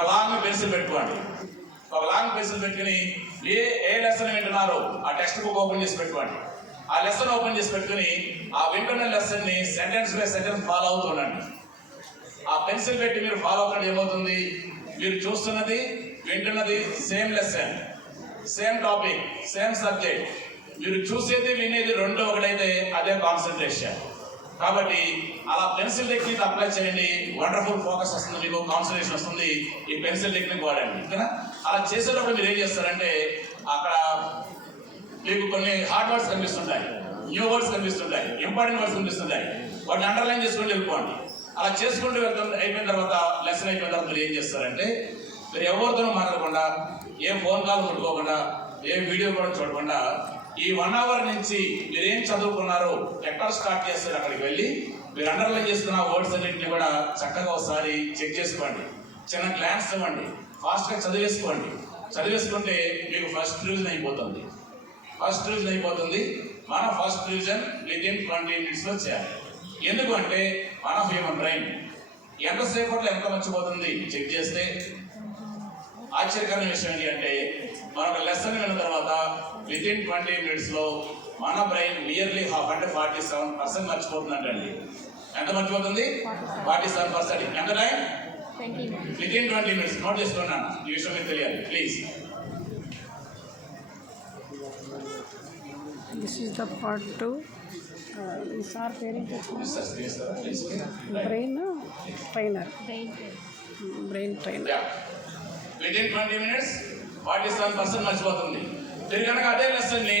ఒక long pencil పెట్టుకోండి. ఒక లాంగ్ పెన్సిల్ పెట్టుకుని ఏ లెసన్ వింటున్నారో ఆ టెక్స్ట్ బుక్ ఓపెన్ చేసి పెట్టుకోండి. ఆ లెసన్ ఓపెన్ చేసి పెట్టుకుని ఆ వింటున్న లెసన్ ని సెంటెన్స్ బై సెంటెన్స్ ఫాలో అవుతుండండి. ఆ పెన్సిల్ పెట్టి మీరు ఫాలో అవుతుంటే ఏమవుతుంది, మీరు చూస్తున్నది వింటున్నది same lesson, same topic, same subject. మీరు చూసేది వినేది రెండు ఒకటైతే అదే కాన్సన్ట్రేషన్. కాబట్టి అలా పెన్సిల్ టెక్నిక్ అప్లై చేయండి, వండర్ఫుల్ ఫోకస్ వస్తుంది, మీకు కాన్సన్ట్రేషన్ వస్తుంది. ఈ పెన్సిల్ టెక్నిక్ వాడండి. ఓకేనా? అలా చేసేటప్పుడు మీరు ఏం చేస్తారంటే అక్కడ మీకు కొన్ని హార్డ్ వర్డ్స్ కనిపిస్తుంటాయి, న్యూ వర్డ్స్ కనిపిస్తుంటాయి, ఇంపార్టెంట్ వర్డ్స్ కనిపిస్తుంటాయి. వాటిని అండర్లైన్ చేసుకుంటూ వెళ్ళిపోండి. అలా చేసుకుంటూ అయిపోయిన తర్వాత లెసన్ అయిపోయిన తర్వాత మీరు ఏం చేస్తారంటే మీరు ఎవరితోనూ మాట్లాడకుండా, ఏ ఫోన్ కాల్ ముట్టుకోకుండా, ఏ వీడియో కూడా చూడకుండా ఈ 1 అవర్ నుంచి మీరు ఏం చదువుకున్నారో ఎక్కడ స్టార్ట్ చేస్తారు అక్కడికి వెళ్ళి మీరు అండర్లైన్ చేసుకున్న వర్డ్స్ అన్నింటినీ కూడా చక్కగా ఒకసారి చెక్ చేసుకోండి. చిన్న గ్లాన్స్ ఇవ్వండి, ఫాస్ట్గా చదివేసుకుంటే మీకు ఫస్ట్ రివిజన్ అయిపోతుంది. మన ఫస్ట్ రివిజన్ వితిన్ 20 minutesలో చేయాలి. ఎందుకంటే మన హ్యూమన్ బ్రెయిన్ ఎంతసేపట్లో ఎంత మర్చిపోతుంది చెక్ చేస్తే ఆశ్చర్యకరమైన విషయం ఏంటి అంటే మనకు లెసన్ విన్న తర్వాత వితిన్ 20 minutesలో మన బ్రెయిన్ నియర్లీ హాఫ్ అంటే 47% మర్చిపోతుందంటండి. ఎంత మర్చిపోతుంది? 47%. ఎంత టైం? Within 20 minutes. నోట్ చేసుకున్నాను, ఈ విషయం మీకు తెలియాలి please. This is the part 2. These are very brain trainer. Within 20 minutes 47% మర్చిపోతుంది. మీరు కనుక అదే లెసన్ ని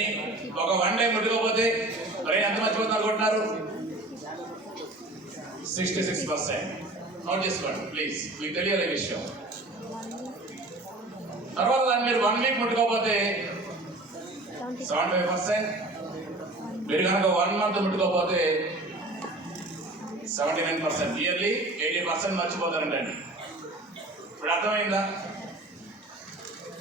ఒక 1 day ముట్టుకోకపోతే బ్రెయిన్ ఎంత మర్చిపోతుంది అనుకుంటున్నారు? 66%. నోట్ చేసుకోండి ప్లీజ్, మీకు తెలియాలి విషయం. తర్వాత దాన్ని మీరు 1 week ముట్టుకోకపోతే 75%. మీరు కనుక 1 month ముట్టుకోకపోతే 79%. ఇయర్లీ 80% మర్చిపోతారంటండి. ఇప్పుడు అర్థమైందా?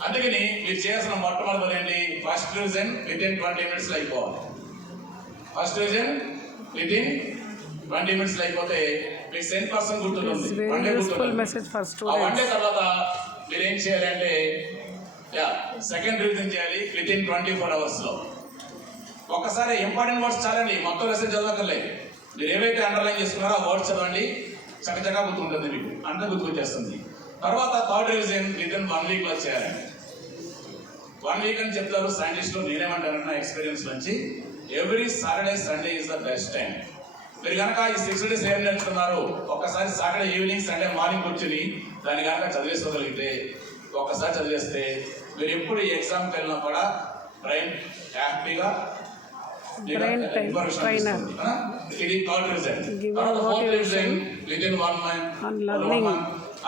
అందుకని మీరు చేయాల్సిన మొట్టమొదటి పని ఏంటి? ఫస్ట్ రివిజన్ వితిన్ 20 minutesలో అయిపోవాలి. ఫస్ట్ రివిజన్ వితిన్ 20 minutesలో అయిపోతే మీకు 10% గుర్తుంటుంది. 1 day గుర్తుంటుంది. ఆ 1 day తర్వాత మీరు ఏం చేయాలంటే సెకండ్ రివిజన్ చేయాలి వితిన్ 24 hours. ఒక్కసారి ఇంపార్టెంట్ వర్డ్స్ చాలండి, మొత్తం లెసన్ చదవక్కర్లేదు. మీరు ఏవైతే అండర్లైన్ చేసుకున్నారో ఆ వర్డ్స్ చదవండి, చక్కచక్కగా గుర్తుంటుంది, మీకు అంతా గుర్తుకొచ్చేస్తుంది. తర్వాత థర్డ్ రివిజన్ వితిన్ 1 weekలో చేయాలి. 1 week అని చెప్తారు సైంటిస్టులు. నేనేమంటానంటే నా ఎక్స్పీరియన్స్ నుంచి every Saturday Sunday is the best time. మీరు కనుక ఈ 6 days ఏం నేర్చుకున్నారు ఒక్కసారి సాటర్డే ఈవినింగ్ సండే మార్నింగ్ కూర్చుని దాన్ని కనుక చదివేసుకోగలిగితే, ఒక్కసారి చదివేస్తే మీరు ఎప్పుడు ఎగ్జామ్కి వెళ్ళినా కూడా బ్రెయిన్ హ్యాపీగా ఇది third revision. Fourth revision within 1 month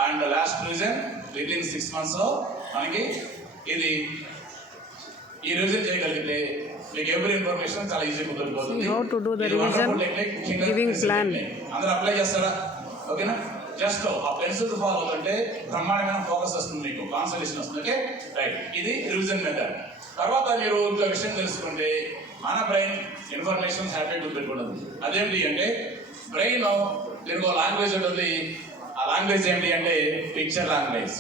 and last revision within 6 months లో మనకి ఇది ఈ రివిజన్ చేయగలిగితే మీకు ఎవ్రీ ఇన్ఫర్మేషన్ చాలా ఈజీగా దొరికిపోతుంది. అందరూ అప్లై చేస్తారా? ఓకేనా? జస్ట్ ఆ పెన్సిల్ ఫాలో అవుతుంటే బ్రహ్మాండమైన ఫోకస్ వస్తుంది, మీకు కాన్సన్ట్రేషన్ వస్తుంది. ఓకే రైట్, ఇది రివిజన్ మెథడ్. తర్వాత మీరు ఇంకో విషయం తెలుసుకుంటే మన బ్రెయిన్ ఇన్ఫర్మేషన్ హ్యాపీగా గుర్తుపెట్టుకుంటుంది. అదేంటి అంటే బ్రెయిన్ దీనికి ఒక లాంగ్వేజ్ ఉంటుంది. ఆ లాంగ్వేజ్ ఏంటి అంటే పిక్చర్ లాంగ్వేజ్.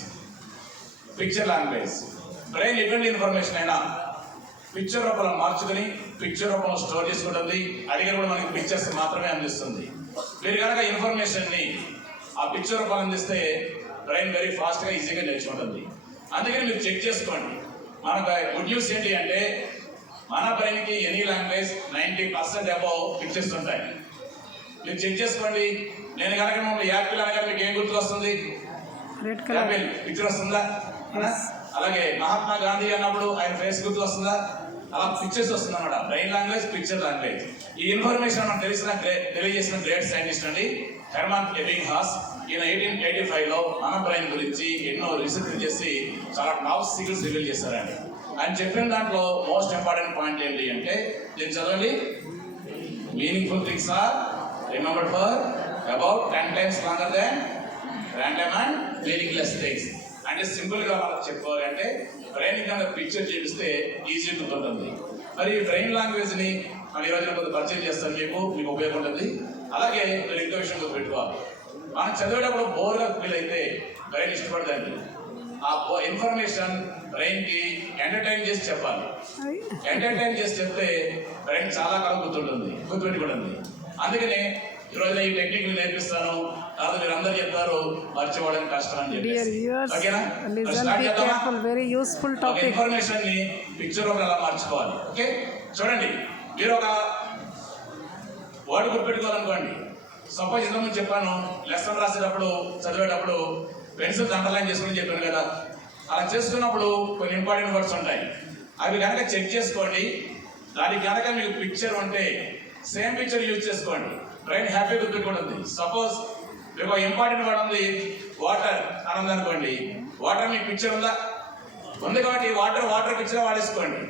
బ్రెయిన్ ఎటువంటి ఇన్ఫర్మేషన్ అయినా పిక్చర్ రూపంలో మార్చుకుని పిక్చర్ రూపంలో స్టోర్ చేసుకుంటుంది. అడిగిన కూడా మనకి పిక్చర్స్ మాత్రమే అందిస్తుంది. మీరు కనుక ఇన్ఫర్మేషన్ని ఆ పిక్చర్ రూపంలో అందిస్తే బ్రెయిన్ వెరీ ఫాస్ట్గా ఈజీగా నేర్చుకుంటుంది. అందుకని మీరు చెక్ చేసుకోండి. మనకు గుడ్ న్యూస్ ఏంటి అంటే మన బ్రెయిన్కి ఎనీ లాంగ్వేజ్ 90% అబౌవ్ పిక్చర్స్ ఉంటాయి. మీరు చెక్ చేసుకోండి. నేను కనుక మమ్మల్ని యాపిల్ అనగా మీకు ఏం గుర్తుకు వస్తుంది? యాపిల్ పిక్చర్ వస్తుందా? అలాగే మహాత్మా గాంధీ అన్నప్పుడు ఆయన ఫేస్ గుర్తు వస్తుందా? అలా పిక్చర్స్ వస్తుంది అన్నమాట. Brain language, picture language. ఈ ఇన్ఫర్మేషన్ మనకు తెలియజేసిన గ్రేట్ సైంటిస్ట్ అండి హెర్మన్ ఎబింగ్హాస్. ఈయన 1885లో మన బ్రెయిన్ గురించి ఎన్నో రీసెర్చ్ చేసి చాలా టాప్ సీక్రెట్స్ రివీల్ చేశారండి. ఆయన చెప్పిన దాంట్లో మోస్ట్ ఇంపార్టెంట్ పాయింట్ ఏంటి అంటే దీన్ని చదవండి. Meaningful things are remembered for about 10 times longer than random and meaningless things. అంటే సింపుల్గా మనకు చెప్పుకోవాలంటే బ్రెయిన్ కన్నా పిక్చర్ చూపిస్తే ఈజీ గుర్తుంటుంది. మరి ఈ బ్రెయిన్ లాంగ్వేజ్ని మన ఈరోజు కొంత పరిచయం చేస్తాను, మీకు ఉపయోగపడుతుంది. అలాగే మీరు ఇంకో విషయం గుర్తుపెట్టుకోవాలి. మనం చదివేటప్పుడు బోర్గా ఫీల్ అయితే బ్రెయిన్ ఇష్టపడదండి. ఆ ఇన్ఫర్మేషన్ బ్రెయిన్ కి ఎంటర్టైన్ చేసి చెప్పాలి. ఎంటర్టైన్ చేసి చెప్తే బ్రెయిన్ చాలా కాలం గుర్తుపెట్టుకుంటుంది. అందుకనే ఈరోజు ఈ టెక్నిక్ నేర్పిస్తాను, కాదు మీరు అందరు చెప్తారు మర్చిపోవడం కష్టం అని చెప్పేసి. ఓకేనా? స్టార్ట్ చేద్దామా? వెరీ యూస్ఫుల్ ఒక టాపిక్. ఇన్ఫర్మేషన్ ని పిక్చర్ రూపంలో ఎలా మార్చుకోవాలి. ఓకే, చూడండి, మీరు ఒక వర్డ్ గుర్తుపెట్టుకోవాలనుకోండి. సపోజ్ ఇంతకుముందు చెప్పాను, లెసన్ రాసేటప్పుడు చదివేటప్పుడు పెన్సిల్ అండర్లైన్ చేసుకుని చెప్పాను కదా. అలా చేసుకున్నప్పుడు కొన్ని ఇంపార్టెంట్ వర్డ్స్ ఉంటాయి. అవి కనుక చెక్ చేసుకోండి. దానికి కనుక మీకు పిక్చర్ ఉంటే సేమ్ పిక్చర్ యూజ్ చేసుకోండి. బ్రెయిన్ హ్యాపీ గుర్తుపెట్టుకుంటుంది. సపోజ్ మీకు ఇంపార్టెంట్ వర్డ్ ఉంది, వాటర్ అని ఉంది అనుకోండి. వాటర్ మీకు పిక్చర్ ఉందా? ఉంది కాబట్టి వాటర్ పిక్చర్ వాడేసుకోండి.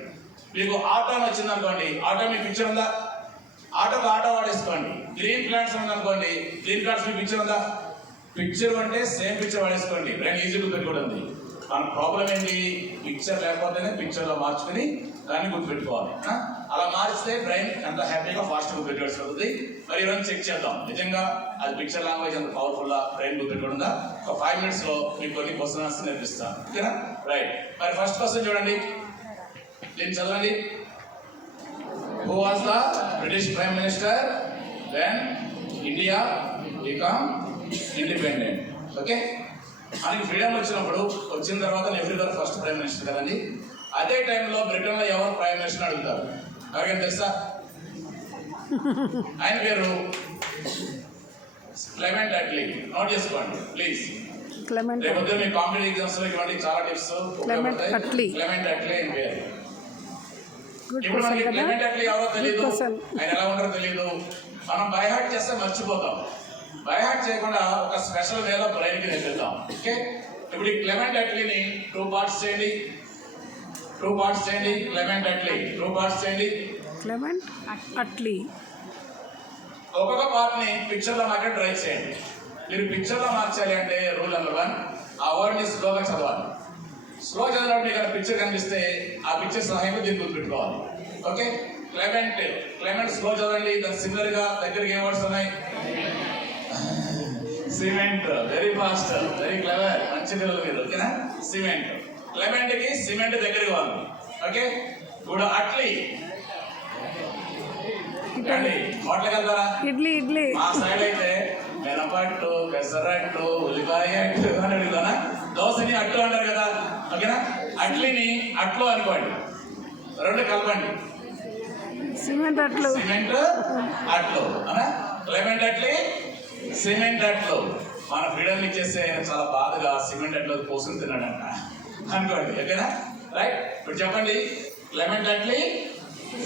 మీకు ఆటో అని వచ్చింది అనుకోండి, ఆటో మీకు పిక్చర్ ఉందా? ఆటో వాడేసుకోండి. గ్రీన్ ప్లాంట్స్ ఉంది అనుకోండి, గ్రీన్ ప్లాంట్స్ మీకు పిక్చర్ ఉందా? పిక్చర్ అంటే సేమ్ పిక్చర్ వాడేసుకోండి. బ్రెయిన్ ఈజీ గుర్తుపెట్టుకుంటుంది. మన ప్రాబ్లం ఏంటి? పిక్చర్ లేకపోతేనే పిక్చర్లో మార్చుకుని దాన్ని గుర్తుపెట్టుకోవాలి. అలా మార్చితే బ్రెయిన్ ఎంత హ్యాపీగా ఫాస్ట్ గుర్తుపెట్టుకోవాల్సి. మరి ఈరోజు చెక్ చేద్దాం, నిజంగా అది పిక్చర్ లాంగ్వేజ్ అంత పవర్ఫుల్ బ్రెయిన్ గుర్తుపెట్టుకుంటుందా. ఒక 5 minutes లో మీకు కొన్ని క్వశ్చన్స్ నేర్పిస్తాను. ఓకేనా? రైట్. మరి ఫస్ట్ క్వశ్చన్ చూడండి, దీన్ని చదవండి. Who was the British Prime Minister when India became independent? Okay, మనకి ఫ్రీడమ్ వచ్చిన తర్వాత నెహ్రూ గారు ఫస్ట్ ప్రైమ్ మినిస్టర్ కదండి. అదే టైంలో బ్రిటన్లో ఎవరు ప్రైమ్ మినిస్టర్ అడుగుతారు? ఎవరికైనా తెలుసా? ఆయన పేరు క్లెమెంట్ అట్లీ. నోట్ చేసుకోండి ప్లీజ్. రేపు మీ కాంపిటేటివ్ ఎగ్జామ్స్ లో ఇవ్వండి, చాలా టిప్స్. క్లెమెంట్ అట్లీ అని పేరు. ఇప్పుడు మనకి క్లెమెంట్ అట్లీ ఎవరో తెలియదు, ఆయన ఎలా ఉంటారో తెలియదు. మనం బై హార్ట్ చేస్తే మర్చిపోతాం. బై హార్ట్ చేయకుండా ఒక స్పెషల్ వేలో బ్రెయిన్కి నేర్పిద్దాం. ఓకే, ఇప్పుడు ఈ క్లెమెంట్ అట్లీని 2 parts చేయండి. క్లెమెంట్ అట్లీ 2 parts చేయండి. క్లెమెంట్ అట్లీ ఒక్కొక్క పార్ట్ ని పిక్చర్ లో మార్కెట్ ట్రై చేయండి. మీరు పిక్చర్ లో మార్చాలి అంటే రూల్ నెంబర్ 1, ఆ వర్డ్ ని స్లోగా చదవాలి. స్లో చదివినప్పుడు మీకు పిక్చర్ కనిపిస్తే ఆ పిక్చర్ సహాయంతో దీన్ని గుర్తుపెట్టుకోవాలి. ఓకే, క్లెమెంట్ స్లో చదవండి. దాని సిమిలర్ గా దగ్గరికి ఏ వర్డ్స్ ఉన్నాయి? Cement. Very fast, very clever, మంచి పిల్లలు మీరు. ఓకేనా? సిమెంట్. క్లెమెంట్ కి సిమెంట్ దగ్గరగా ఉంది. ఓకే, ఇప్పుడు అట్లీ అండి హోటల్కి వెళ్తారా? ఇడ్లీ. మా సైడ్ అయితే మినపట్టు, పెసరట్టు, ఉల్లిపాయ అట్టు అని అడుగుతానా? దోశని అట్టు అంటారు కదా. ఓకేనా? అట్లీని అట్లు అనుకోండి, 2 కలపండి. సిమెంట్ అట్లు అనా? క్లెమెంట్ అట్లీ, సిమెంట్ అట్లు. మన ఫ్రీడమ్ ఇచ్చేస్తే ఆయన చాలా బాధగా సిమెంట్ అట్లు పోసుకుని తిన్నాడంట అనుకోండి. ఓకేనా? రైట్. ఇప్పుడు చెప్పండి, క్లెమెంట్ అట్లీ,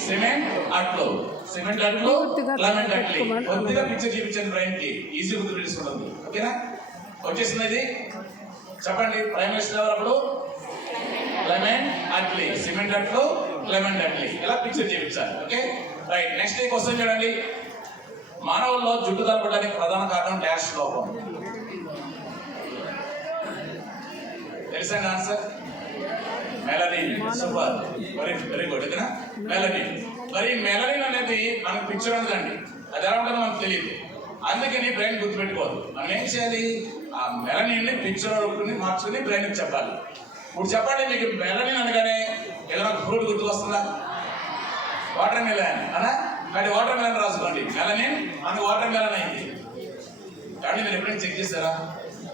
సిమెంట్ అట్లు, క్లెమెంట్ అట్లీ. కొద్దిగా పిక్చర్ చూపించండి బ్రెయిన్ కి, ఈజీ గుర్తు తెలుసుకుంటుంది. ఓకేనా? వచ్చేసింది ఇది. చెప్పండి, ప్రైమ్ మినిస్టర్ ఎవరప్పుడు? Clement Attlee. సిమెంట్ అట్లు, క్లెమెంట్ అట్లీ. ఇలా పిక్చర్ చూపించాలి. Okay, right. నెక్స్ట్ ఈ క్వశ్చన్ చూడండి. మానవుల్లో జుట్టు తలపడానికి ప్రధాన కారణం డాష్ లోపం. తెలుసండి answer? Melanin. Super, very good. ఓకేనా? మెలనిన్. మరి మెలనిన్ అనేది మనకు పిక్చర్ ఉండదండి, అది ఎలా ఉంటుందో మనకు తెలియదు. అందుకని బ్రెయిన్ గుర్తుపెట్టుకోదు. మనం ఏం చేయాలి? ఆ మెలనిన్ ని పిక్చర్ మార్చుకుని బ్రెయిన్ కి చెప్పాలి. ఇప్పుడు చెప్పండి, మీకు మెలనిన్ అనగానే ఏదైనా ఫ్రూట్ గుర్తు వస్తుందా? వాటర్ మెలన్ అనా? కానీ వాటర్ మెలన్ రాసుకోండి. మెలనిన్ మనకు వాటర్ మెలన్ అయింది. కానీ మీరు ఎప్పుడైనా చెక్ చేశారా?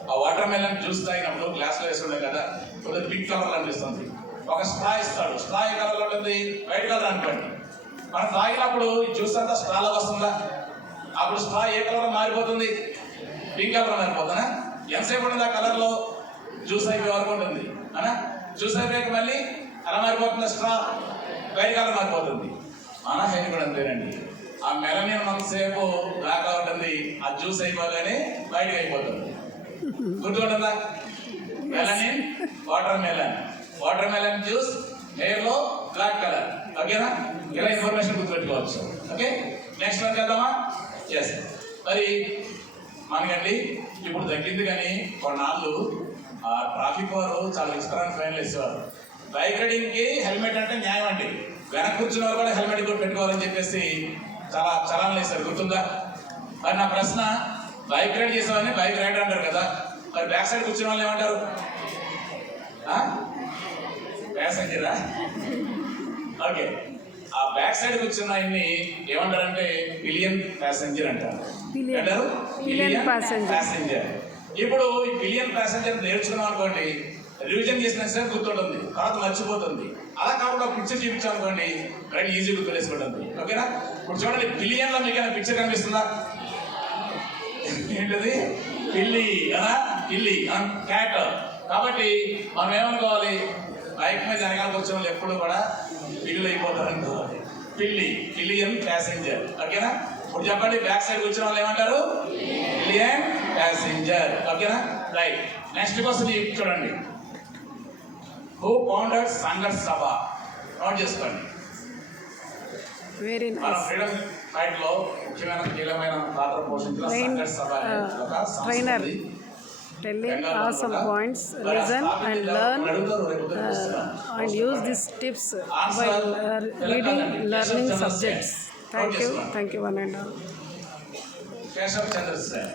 ఆ వాటర్ మెలన్ జ్యూస్ తాగినప్పుడు గ్లాస్లో వేసుకుంటాం కదా, కొద్దిగా పింక్ కలర్ అనిపిస్తుంది. ఒక స్ట్రా ఇస్తాడు, స్ట్రా ఏ కలర్ ఉంటుంది? వైట్ కలర్ అనుకోండి. మనం తాగినప్పుడు జ్యూస్ అంతా స్ట్రాలో వస్తుందా? అప్పుడు స్ట్రా ఏ కలర్ మారిపోతుంది? పింక్ కలర్ మారిపోతుందా? ఎంతసేపు ఉంటుంది ఆ కలర్ లో? జ్యూస్ అయిపోయే వరకు ఉంటుంది అనా? జ్యూస్ అయిపోయాక మళ్ళీ ఎలా మారిపోతుంది? స్ట్రా వైట్ కలర్ మారిపోతుంది. మన హెయిర్ కూడా అంతేనండి. ఆ మెలనిన్ మనసేపు బ్లాక్ ఉంటుంది, ఆ జ్యూస్ అయిపోగానే వైట్ అయిపోతుంది. గుర్తుకుంటుందా? Melanin, water melon juice hair లో బ్లాక్ కలర్. ఓకేనా? ఇలా ఇన్ఫర్మేషన్ గుర్తుపెట్టుకోవచ్చు. ఓకే, నెక్స్ట్ వన్ వెళ్దామా? ఎస్. మరి మనకండి ఇప్పుడు తగ్గింది, కానీ కొన్నాళ్ళు ఆ ట్రాఫిక్ వారు చాలా విస్తరణ ఫైన్లు వేసేవారు. బైక్ రైడింగ్ కి హెల్మెట్ అంటే న్యాయం అండి. వెనక కూర్చున్న వారు కూడా హెల్మెట్ కూడా పెట్టుకోవాలని చెప్పేసి చాలా చలాన్లు వేస్తారు. గుర్తుందా? మరి నా ప్రశ్న, బైక్ రైడ్ చేసేవాడిని బైక్ రైడ్ అంటారు కదా, మరి బ్యాక్ సైడ్ కూర్చున్న వాళ్ళు ఏమంటారు? ప్యాసింజరా? ఓకే, ఆ బ్యాక్ సైడ్ కూర్చున్న ఆయన్ని ఏమంటారంటే పిలియన్ ప్యాసింజర్ అంటారు. అంటారు పిలియన్ passenger. ప్యాసింజర్. ఇప్పుడు ఈ పిలియన్ ప్యాసింజర్ నేర్చుకున్నాం అనుకోండి, రివిజన్ చేసిన సరే గుర్తుంటుంది, తర్వాత మర్చిపోతుంది. అలా కాకుండా పిక్చర్ చూపించాం అనుకోండి, రైట్ ఈజీ గుర్తులేసుకుంటుంది. ఓకేనా? ఇప్పుడు చూడండి, పిలియన్ లో మీకు పిక్చర్ కనిపిస్తుందా? ఏంటది? పిల్లి అనా, పిల్లి క్యాట్. కాబట్టి మనం ఏమనుకోవాలి, బైక్ మీద వెనకాల వచ్చిన వాళ్ళు ఎప్పుడు కూడా పిల్లి అయిపోతారు అనుకోవాలి. పిల్లి, పిలియన్ ప్యాసింజర్. ఓకేనా? ఇప్పుడు చెప్పండి, బ్యాక్ సైడ్ వచ్చిన వాళ్ళు ఏమంటారు? Pillion passenger. ఓకేనా? రైట్. నెక్స్ట్ క్వశ్చన్ చూడండి, who founded Sangharsh Sabha? Note చేసుకోండి. వెరీ మన నైస్. ఫ్రీడమ్ ఫైట్ లో ముఖ్యమైన కీలకమైన పాత్ర పోషించిన సంఘర్ష్ సభ అనే ఒక trainer. సంస్థ ఉంది. Telling awesome points, listen and learn and use these tips while reading, learning subjects. Thank you one and all. Keshav Chandra sir.